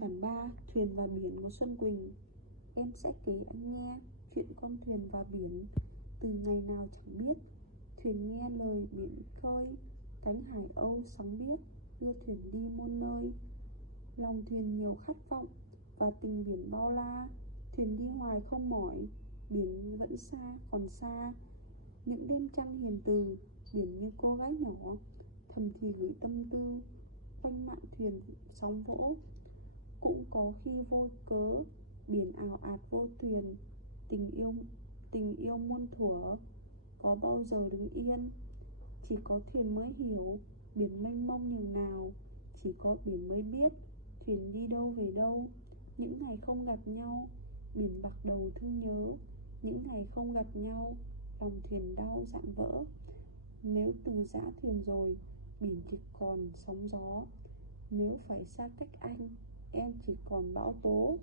Bản 3 Thuyền và biển của Xuân Quỳnh. Em sẽ kể anh nghe chuyện con thuyền và biển. Từ ngày nào chẳng biết, thuyền nghe lời biển khơi, cánh hải âu sóng biếc đưa thuyền đi muôn nơi. Lòng thuyền nhiều khát vọng và tình biển bao la, thuyền đi hoài không mỏi, biển vẫn xa còn xa. Những đêm trăng hiền từ, biển như cô gái nhỏ thầm thì gửi tâm tư, quanh mạn thuyền sóng vỗ. Cũng có khi vô cớ, biển ào ạt vô thuyền, tình yêu muôn thuở, có bao giờ đứng yên. Chỉ có thuyền mới hiểu biển mênh mông nhường nào, chỉ có biển mới biết thuyền đi đâu về đâu. Những ngày không gặp nhau, biển bạc đầu thương nhớ. Những ngày không gặp nhau, lòng thuyền đau dạn vỡ. Nếu từ giã thuyền rồi, biển chỉ còn sóng gió. Nếu phải xa cách anh, em chỉ còn bão tố.